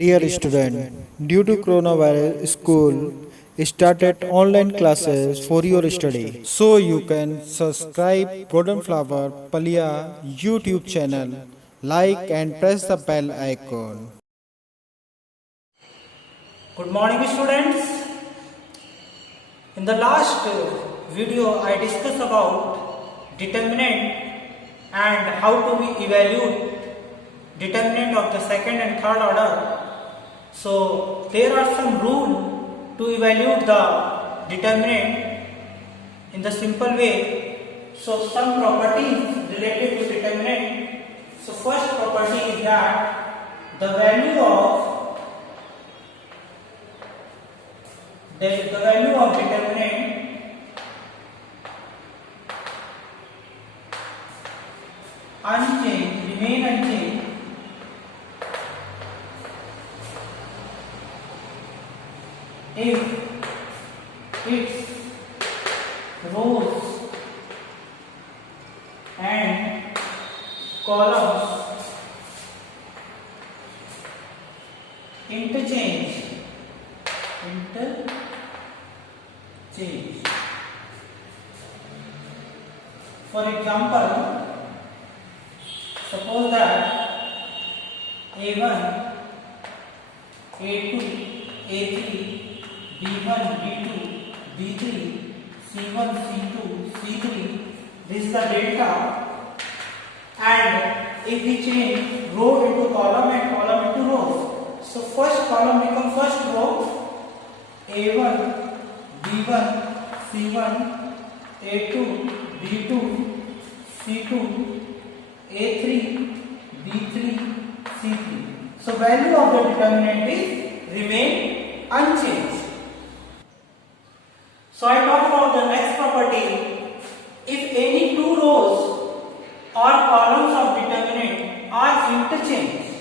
Dear student, due to coronavirus, school started online classes for your study. So you can subscribe Golden Flower Palia YouTube channel, like and press the bell icon. Good morning students. In the last video I discussed about determinant and how to we evaluate determinant of the second and third order. So there are some rules to evaluate the determinant in the simple way. So some properties related to determinant. So first property is that the value of determinant remain unchanged if its rows and columns interchange. For example, suppose that A1, A2, A3, B1, B2, B3, C1, C2, C3, this is the delta, and if we change row into column and column into rows, so first column becomes first row, A1, B1, C1, A2, B2, C2, A3, B3, C3. So value of the determinant is remain unchanged. So I talk about the next property. If any two rows or columns of determinant are interchanged,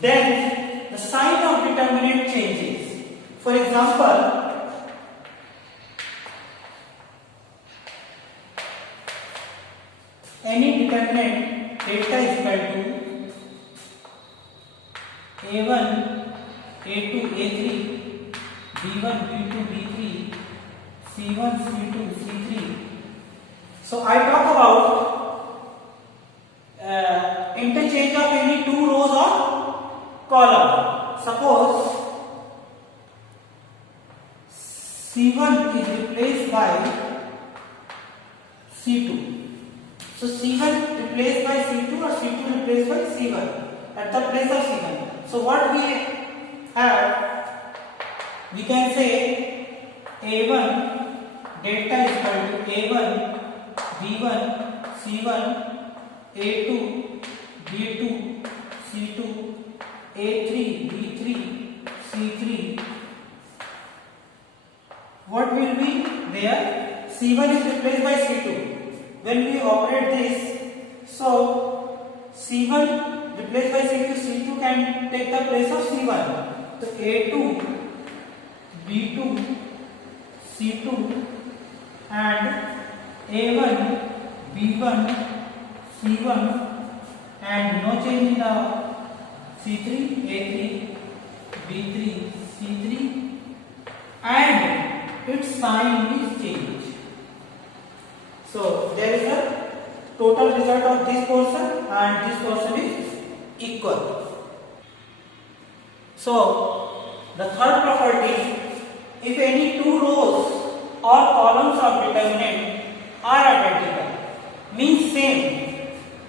then the sign of determinant changes. For example, any determinant delta is equal to A1, A2, A3, B1, B2, B3, C1, C2, C3. So I talk about interchange of any two rows or column. Suppose C1 is replaced by C2. So C1 replaced by C2 or C2 replaced by C1 at the place of C1. So what we have, we can say A1 delta is equal to A1, B1, C1, A2, B2, C2, A3, B3, C3. What will be there? C1 is replaced by C2. When we operate this, so C1 replaced by C2, C2 can take the place of C1. So A2, B2, C2 and A1, B1, C1 and no change in the C3, A3, B3, C3 and its sign is changed. So there is a total result of this portion and this portion is equal. So the third property, if any two rows or columns of determinant are identical, means same.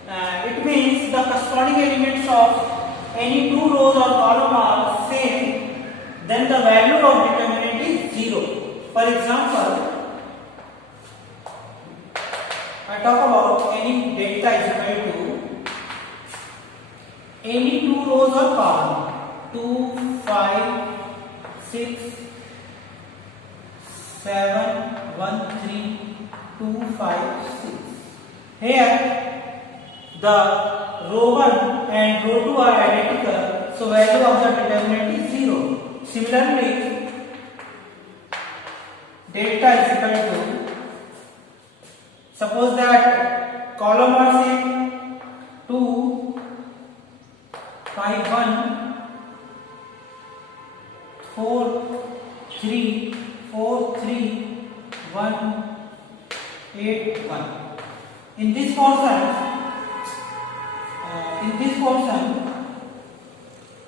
It means the corresponding elements of any two rows or column are same, then the value of determinant is 0. For example, I talk about any delta is equal to any two rows or column 2, 5, 6, 7, 1, 3, 2, 5, 6. Here the row 1 and row 2 are identical, so value of the determinant is 0. Similarly, delta is equal to, suppose that column are same 2, 5, 1 4 3 4 3 1 8 1. In this portion,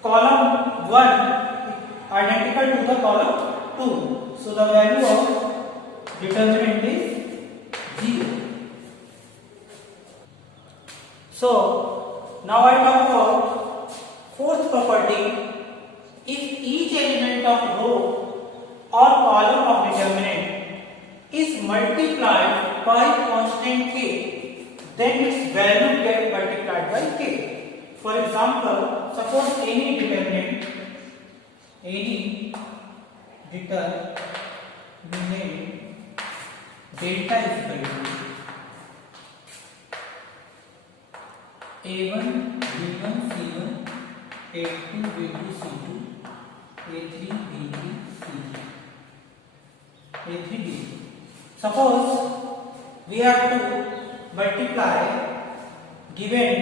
column 1 identical to the column 2. So the value of determinant is 0. So now I talk about fourth property. If each element of row or column of determinant is multiplied by constant k, then its value get multiplied by k. For example, suppose any determinant delta is equal to a1 b1 c1 a2 b2 c2 a3 b3 c3 a3 b3. Suppose we have to multiply given,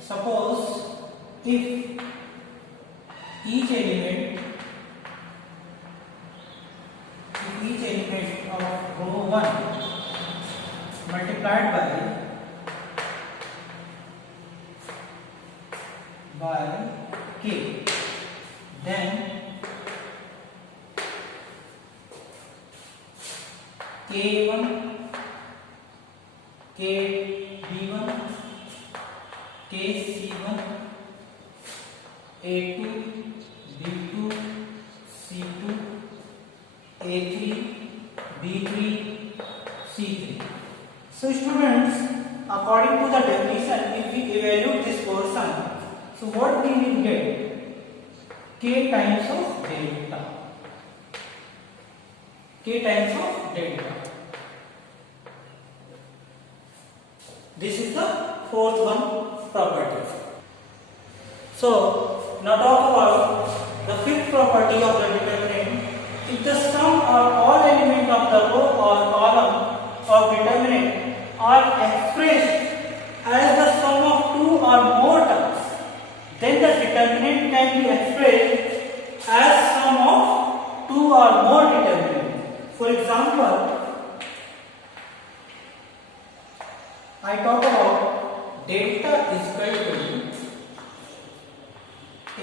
suppose if each element of row 1 multiplied by k, then k1 kb1 kc1 a2 b2 c2 a3 b3 c3. So students, according to the definition, if we evaluate this portion, so what we will get? K times of delta. K times of delta. This is the fourth one property. So now talk about the fifth property of the determinant. If the sum or all elements of the row or column of determinant are expressed as the sum of two or more terms, then the determinant can be expressed as sum of two or more determinants. For example, I talk about delta is equal to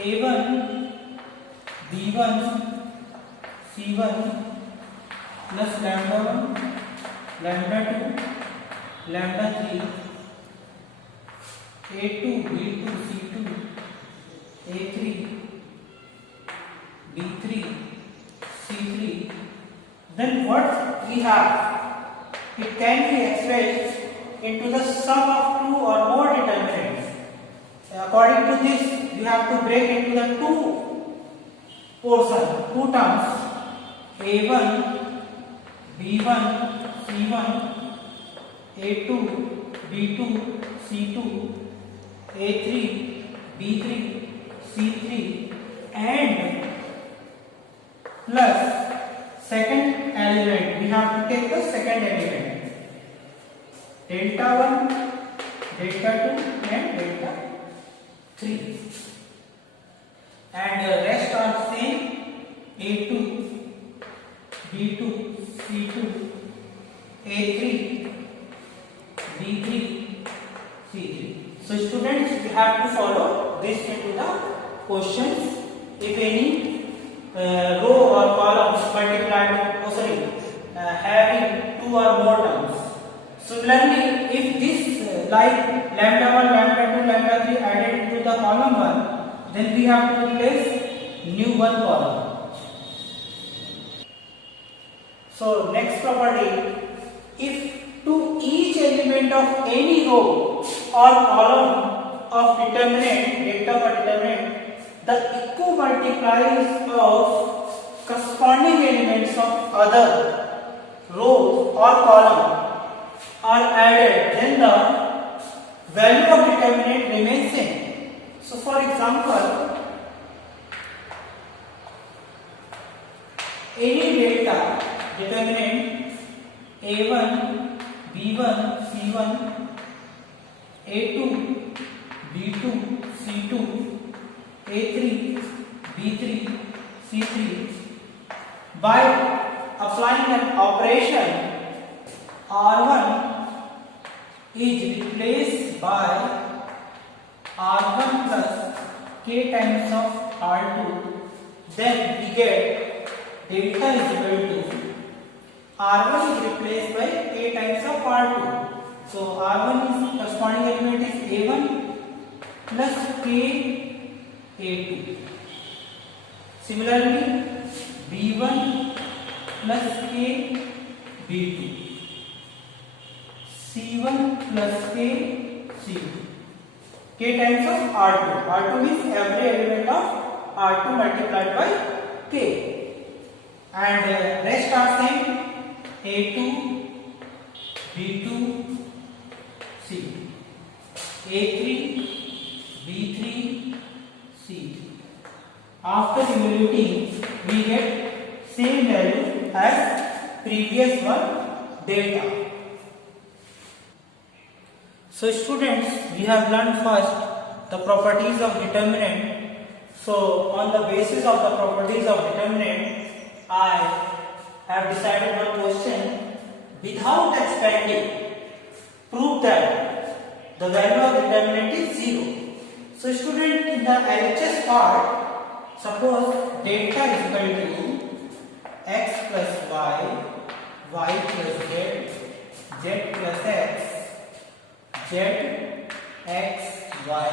a1 b1 c1 plus lambda 1 lambda 2 lambda 3 a2 b2 c2 a3 b3 c3. Then what we have? It can be expressed into the sum of two or more determinants. According to this, you have to break into the two portions, two terms, a1 b1 c1 a2 b2 c2 a3 b3 c3 and plus second element. We have to take the second element, delta 1, delta 2 and delta 3, and the rest are same, a2 b2 c2 a3 b3 c3. So students, you have to follow this into the questions. If any row or columns multiplied, having two or more terms. Similarly, if this like lambda 1, lambda 2, lambda 3 added into the column 1, then we have to replace new one column. So next property, if to each element of any row or column of determinant, delta or determinant, the equimultipliers of corresponding elements of other rows or column are added, then the value of determinant remains same. So for example, any delta determinant a1 b1 c1 a2 b2 c2 a3 b3 c3 C3. By applying an operation, R1 is replaced by R1 plus K times of R2. Then we get delta is equal to R1 is replaced by K times of R2. So R1 is corresponding element is A1 plus K A2. Similarly, B1 plus K B2. C1 plus K C2. K times of R2. R2 is every element of R2 multiplied by K. And rest are same. A2, B2, C. A3, B3, C. After evaluating, we get same value as previous one, delta. So students, we have learned first the properties of determinant. So on the basis of the properties of determinant, I have decided one question. Without expanding, prove that the value of determinant is 0. So student, in the LHS part, suppose delta is equal to x plus y plus z plus x, z, x, y,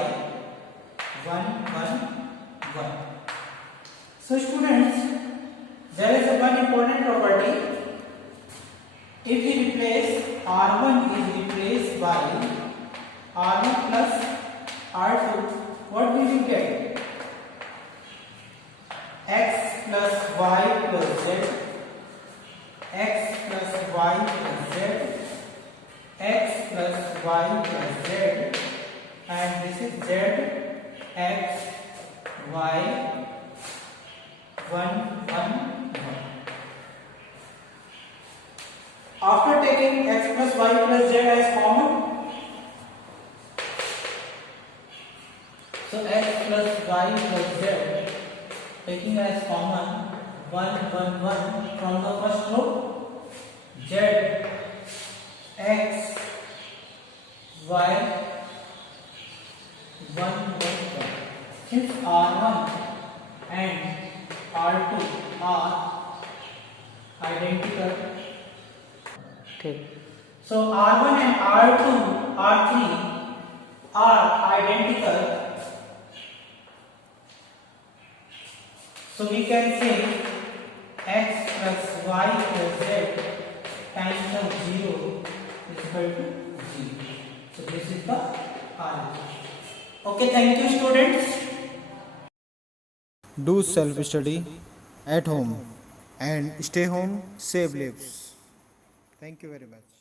1, 1, 1. So students, there is one important property. If we replace R1 is replaced by R1 plus R2, what we will get? X plus y plus z, x plus y plus z, x plus y plus z, and this is z, x, y, 1, 1, 1. After taking x plus y plus z as common, so x plus y plus z taking as common 1, 1, 1 from the first row, z, x, y, 1, 1, 1. Since R1 and R2 are identical, so R1 and R2, R3 are identical. So we can say x plus y plus z times of 0 is equal to 0. So this is the answer. Okay, thank you students. Do self-study at home and stay home, save lives. Thank you very much.